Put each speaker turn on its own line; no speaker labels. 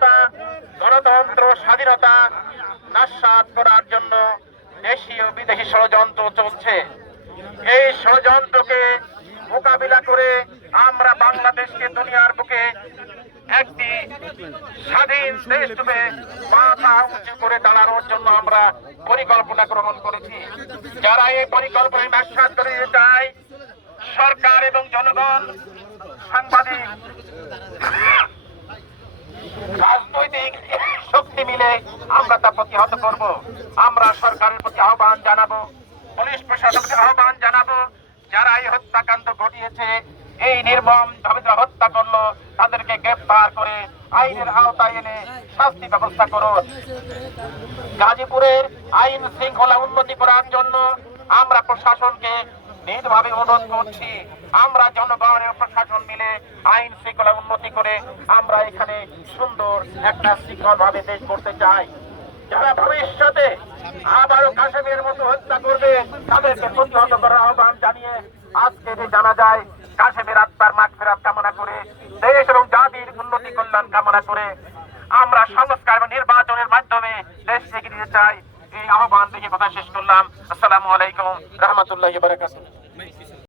মানবতা গণতন্ত্র, স্বাধীনতা নাস্বাদ করার জন্য দেশীয় বিদেশি ষড়যন্ত্র চলছে। এই ষড়যন্ত্রকে মোকাবিলা করে আমরা বাংলাদেশকে দুনিয়ার বুকে একটি স্বাধীন দেশ রূপে মাথা উঁচু করে দাঁড়ানোর জন্য আমরা পরিকল্পনা গ্রহণ করেছি। যারা এই পরিকল্পনা নাস্বাদ করে চায় সরকার এবং জনগণ, সাংবাদিক শক্তি মিলে আমরা তা প্রতিহত করব। আমরা সরকারের প্রতি আহ্বান জানাব। পুলিশ প্রশাসনকে আহ্বান জানাব যারা এই হত্যাকাণ্ড ঘটিয়েছে, এই নির্মম ভাবে হত্যা করল, তাদেরকে গ্রেফতার করে আইনের আওতায় এনে শাস্তি ব্যবস্থা করুন। গাজীপুরের আইন শৃঙ্খলা উন্নতি করার জন্য আমরা প্রশাসনকে নির্ভাবে অনুরোধ করছি, আমরা জনগণের প্রশাসন মিলে আইন শৃঙ্খলা উন্নতি করে আমরা এখানে সুন্দর একটা শৃঙ্খল ভাবে দেশ করতে চাই। যারা ভবিষ্যতে আবারও কাশ্মীরের মতো হত্যা করবে, তাদেরকে প্রতিহত করার আহ্বান জানিয়ে আজকে যে জানা যায়, কাশ্মীর আত্মার মাঠ ফেরাত কামনা করে, দেশ এবং জাতির উন্নতি কল্যাণ কামনা করে আমরা সংস্কার এবং নির্বাচনের মাধ্যমে দেশ এগিয়ে চাই। এই আহ্বান থেকে কথা শেষ করলাম। আসসালামু আলাইকুম। রহমতুল্লাহ বারাকাতুহ।